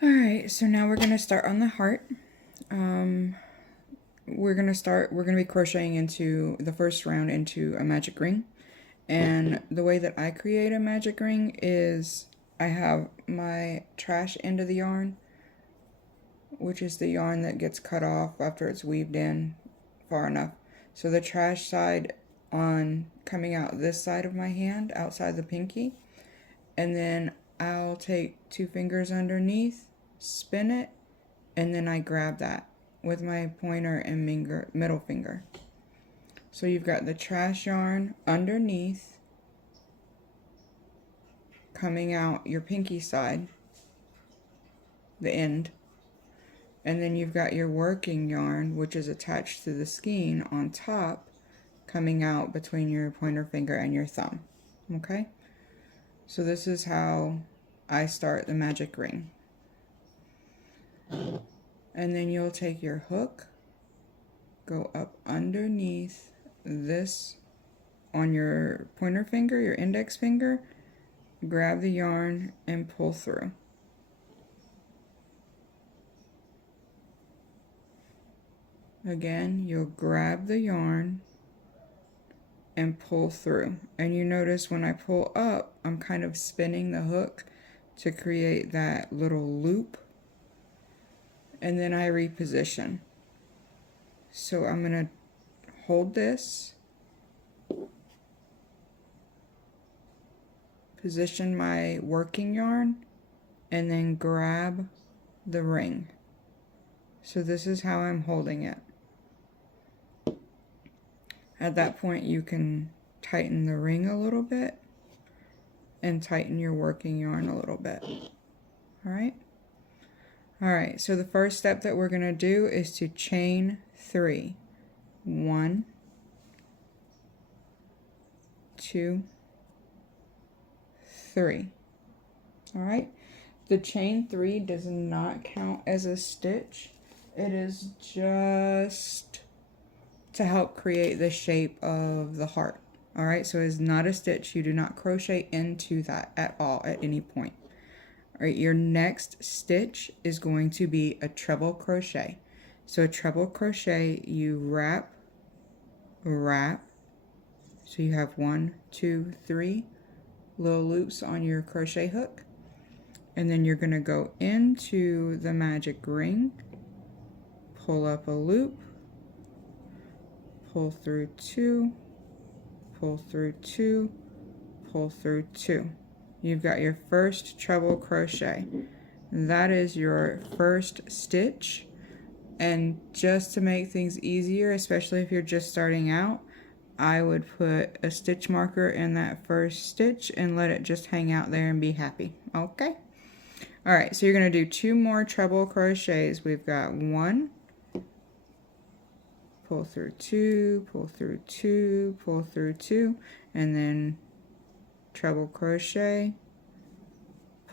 Alright, so now we're going to start on the heart. We're going to be crocheting into the first round into a magic ring. And the way that I create a magic ring is I have my trash end of the yarn, which is the yarn that gets cut off after it's weaved in far enough. So the trash side on coming out this side of my hand, outside the pinky, and then I'll take 2 fingers underneath, spin it, and then I grab that with my pointer and middle finger. So you've got the trash yarn underneath coming out your pinky side, the end, and then you've got your working yarn, which is attached to the skein on top, coming out between your pointer finger and your thumb. Okay? So this is how I start the magic ring. And then you'll take your hook, go up underneath this on your pointer finger, your index finger, grab the yarn and pull through. Again, you'll grab the yarn and pull through. And you notice when I pull up, I'm kind of spinning the hook to create that little loop. And then I reposition. So I'm going to hold this, position my working yarn, and then grab the ring. So this is how I'm holding it. At that point you can tighten the ring a little bit and tighten your working yarn a little bit. Alright, so the first step that we're going to do is to chain 3. 1, 2, 3. Alright, the chain 3 does not count as a stitch. It is just to help create the shape of the heart. Alright, so it's not a stitch. You do not crochet into that at all at any point. Alright, your next stitch is going to be a treble crochet. So a treble crochet, you wrap, so you have 1, 2, 3 little loops on your crochet hook, and then you're going to go into the magic ring, pull up a loop, pull through 2, pull through 2, pull through 2. You've got your first treble crochet. That is your first stitch. And just to make things easier, especially if you're just starting out, I would put a stitch marker in that first stitch and let it just hang out there and be happy. Okay? Alright, so you're going to do 2 more treble crochets. We've got 1, pull through 2, pull through 2, pull through 2, and then treble crochet,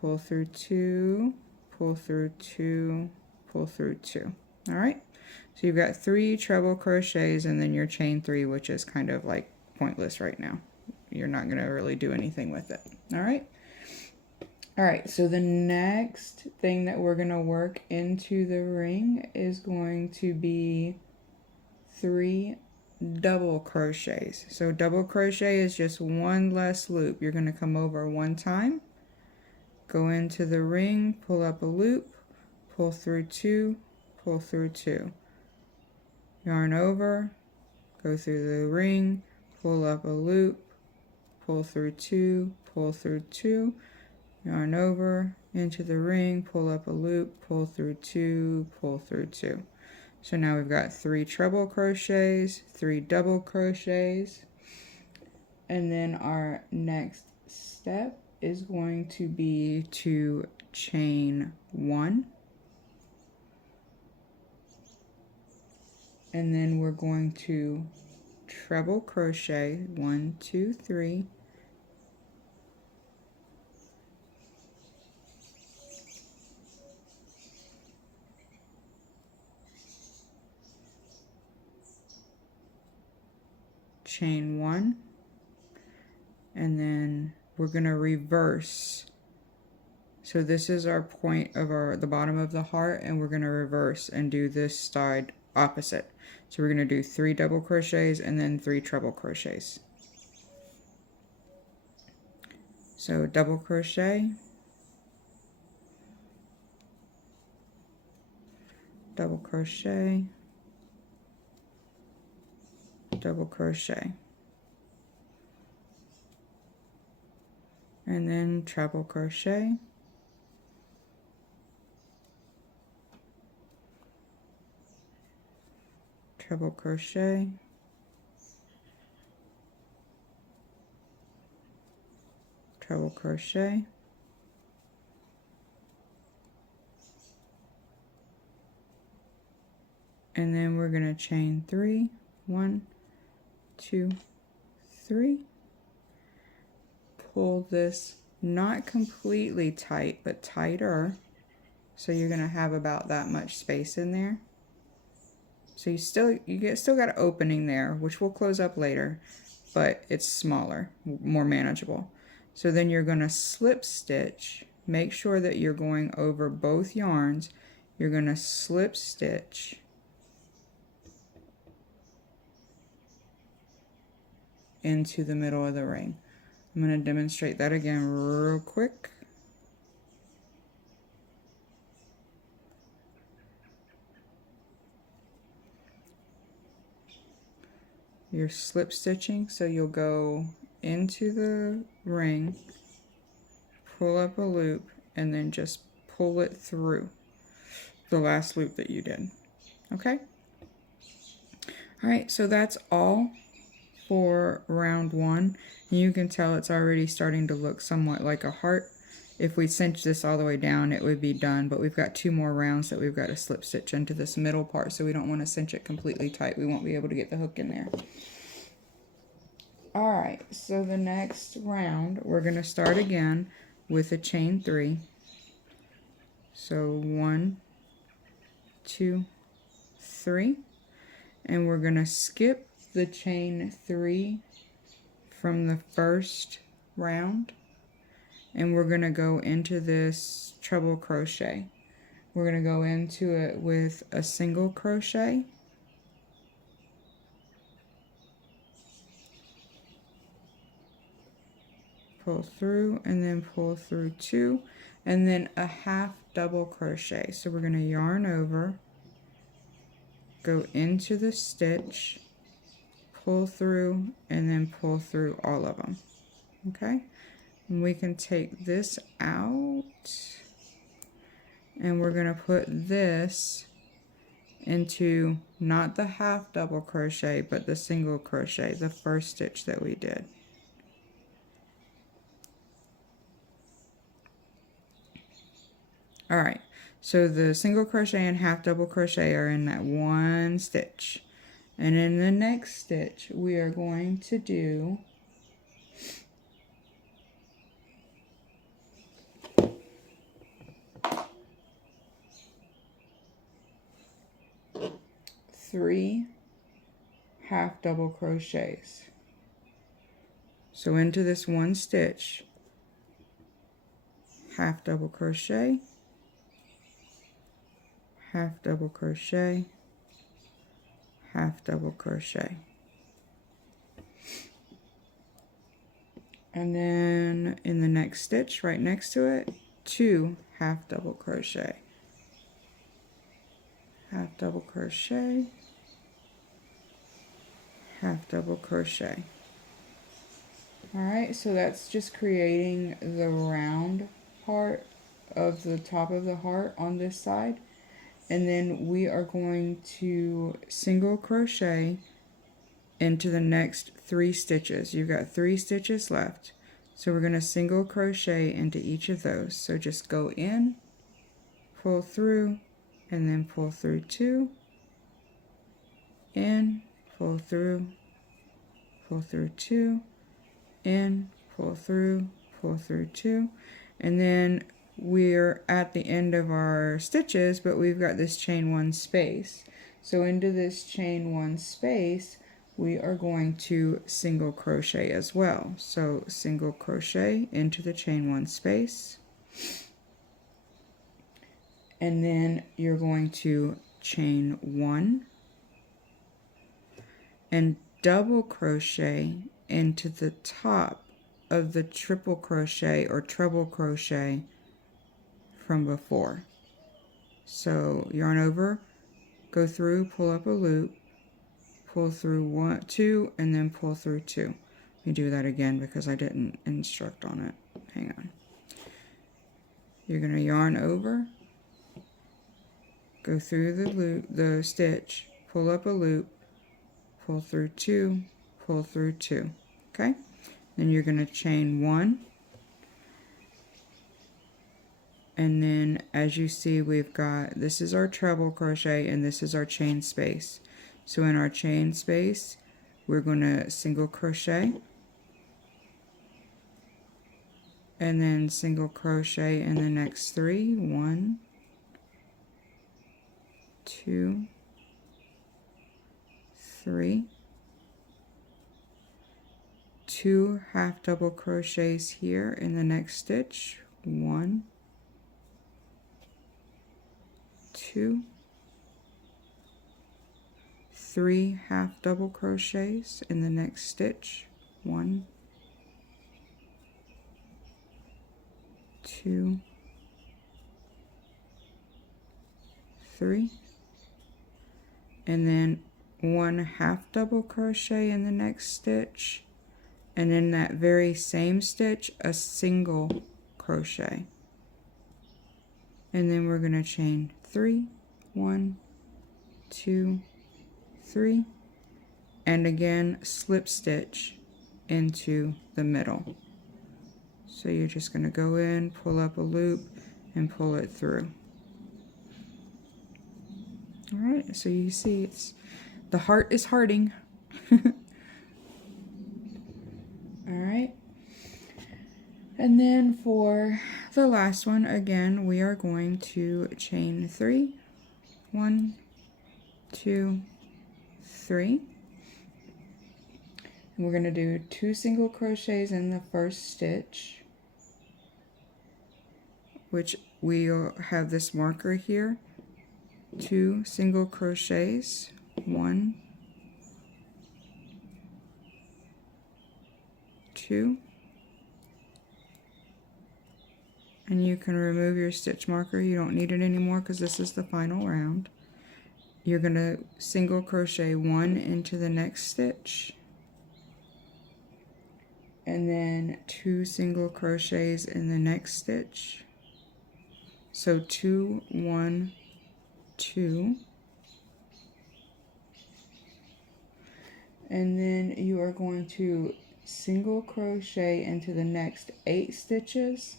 pull through 2, pull through 2, pull through 2. Alright, so you've got 3 treble crochets and then your chain 3, which is kind of like pointless right now. You're not going to really do anything with it. Alright, so the next thing that we're going to work into the ring is going to be 3 double crochets. So double crochet is just 1 less loop. You're going to come over 1 time, go into the ring, pull up a loop, pull through 2, pull through 2, yarn over, go through the ring, pull up a loop, pull through 2, pull through 2, yarn over, into the ring, pull up a loop, pull through 2, pull through 2. So now we've got 3 treble crochets, 3 double crochets, and then our next step is going to be to chain 1, and then we're going to treble crochet 1, 2, 3, chain 1, and then we're going to reverse. So this is our point of the bottom of the heart, and we're going to reverse and do this side opposite. So we're going to do 3 double crochets and then 3 treble crochets. So double crochet, double crochet, double crochet, and then treble crochet, treble crochet, treble crochet, and then we're going to chain 3, 1, 2, 3. Pull this not completely tight, but tighter, so you're going to have about that much space in there. So you still got an opening there, which we'll close up later, but it's smaller, more manageable. So then you're going to slip stitch. Make sure that you're going over both yarns. You're going to slip stitch into the middle of the ring. I'm going to demonstrate that again real quick. You're slip stitching, so you'll go into the ring, pull up a loop, and then just pull it through the last loop that you did. Okay? Alright, so that's all for round 1. You can tell it's already starting to look somewhat like a heart. If we cinch this all the way down, it would be done, but we've got 2 more rounds that we've got to slip stitch into this middle part, so we don't want to cinch it completely tight. We won't be able to get the hook in there. Alright, so the next round, we're going to start again with a chain 3. So 1, 2, 3. And we're going to skip the chain 3 from the first round, and we're going to go into this treble crochet. We're going to go into it with a single crochet, pull through, and then pull through 2, and then a half double crochet. So we're going to yarn over, go into the stitch, pull through, and then pull through all of them. Okay, and we can take this out, and we're going to put this into not the half double crochet, but the single crochet, the first stitch that we did. Alright, so the single crochet and half double crochet are in that one stitch. And in the next stitch, we are going to do three half double crochets. So into this one stitch, half double crochet, half double crochet, half double crochet, and then in the next stitch right next to it, 2 half double crochet, half double crochet, half double crochet. Alright, so that's just creating the round part of the top of the heart on this side. And then we are going to single crochet into the next 3 stitches. You've got 3 stitches left. So we're going to single crochet into each of those. So just go in, pull through, and then pull through 2, in, pull through 2, in, pull through 2, and then we're at the end of our stitches, but we've got this chain 1 space. So into this chain 1 space, we are going to single crochet as well. So single crochet into the chain 1 space, and then you're going to chain 1 and double crochet into the top of the triple crochet or treble crochet from before. So yarn over, go through, pull up a loop, pull through 1, 2, and then pull through 2. Let me do that again because I didn't instruct on it. Hang on. You're going to yarn over, go through the loop, the stitch, pull up a loop, pull through 2, pull through 2. Okay? Then you're going to chain 1. And then as you see, we've got, this is our treble crochet and this is our chain space. So in our chain space, we're going to single crochet and then single crochet in the next 3. 1, 2, 3. 2 half double crochets here in the next stitch. 1, 2, 3 half double crochets in the next stitch. 1, 2, 3, and then 1 half double crochet in the next stitch, and in that very same stitch a single crochet, and then we're going to chain 3, 1, 2, 3, and again slip stitch into the middle. So you're just going to go in, pull up a loop, and pull it through. Alright, so you see it's, the heart is hearting. Alright, and then for the last one, again, we are going to chain 3, 1, 2, 3. And we're going to do 2 single crochets in the first stitch, which we'll have this marker here. 2 single crochets, 1, 2, and you can remove your stitch marker. You don't need it anymore because this is the final round. You're going to single crochet 1 into the next stitch, and then 2 single crochets in the next stitch. So 2, 1, 2, and then you are going to single crochet into the next 8 stitches,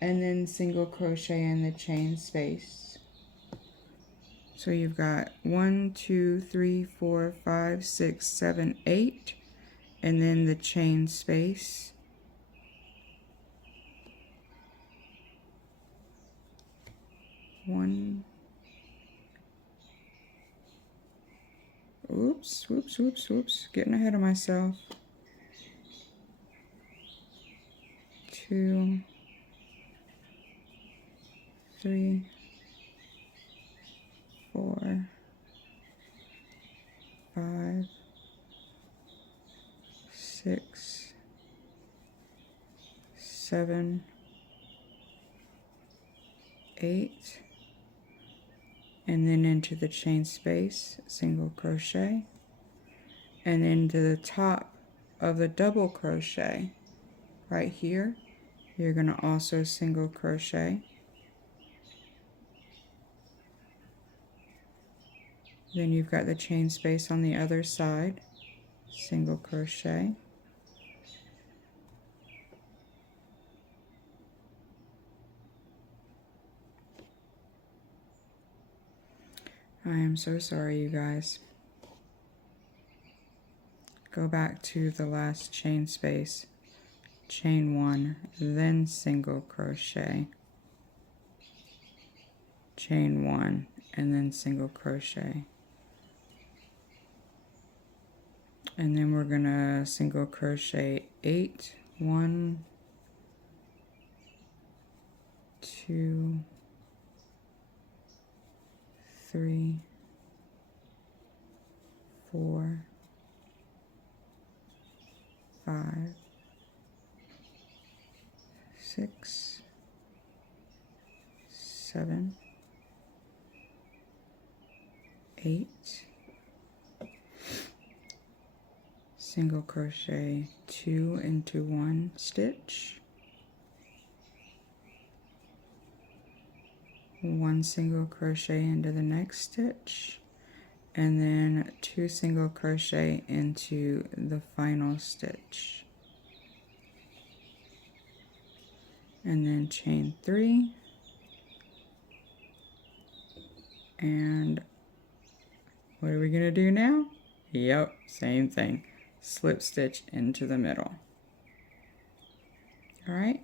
and then single crochet in the chain space. So you've got 1, 2, 3, 4, 5, 6, 7, 8, and then the chain space. One. Oops, whoops, whoops, whoops. Getting ahead of myself. 2, 3, 4, 5, 6, 7, 8, and then into the chain space, single crochet, and into the top of the double crochet right here, you're going to also single crochet. Then you've got the chain space on the other side, single crochet. I am so sorry, you guys. Go back to the last chain space, chain 1, then single crochet, chain 1, and then single crochet. And then we're gonna single crochet 8, 1, 2, 3, 4, 5, 6, 7, 8, single crochet 2 into 1 stitch, 1 single crochet into the next stitch, and then 2 single crochet into the final stitch, and then chain 3, and what are we gonna do now? Yep, same thing. Slip stitch into the middle. All right.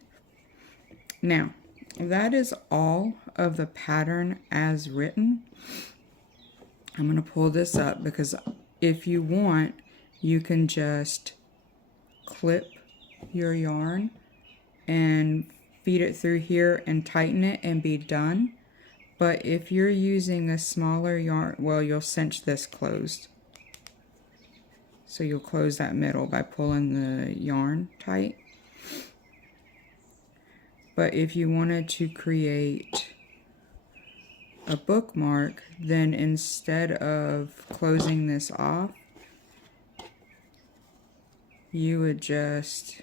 Now, that is all of the pattern as written. I'm gonna pull this up because if you want, you can just clip your yarn and feed it through here and tighten it and be done. But if you're using a smaller yarn, well, you'll cinch this closed. So you'll close that middle by pulling the yarn tight. But if you wanted to create a bookmark, then instead of closing this off, you would just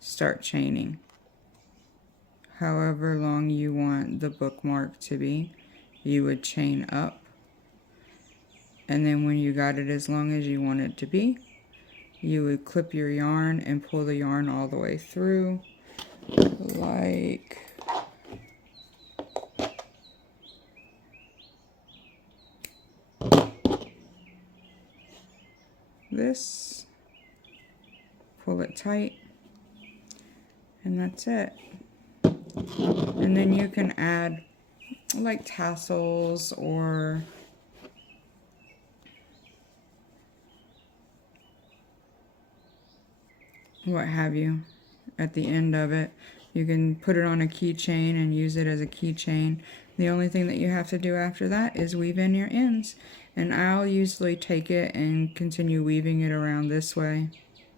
start chaining however long you want the bookmark to be. You would chain up, and then when you got it as long as you want it to be, you would clip your yarn and pull the yarn all the way through like this. Pull it tight, and that's it. And then you can add like tassels or what have you at the end of it. You can put it on a keychain and use it as a keychain. The only thing that you have to do after that is weave in your ends. And I'll usually take it and continue weaving it around this way,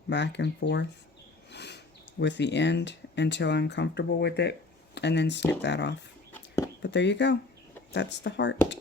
back and forth with the end until I'm comfortable with it, and then snip that off. But there you go. That's the heart.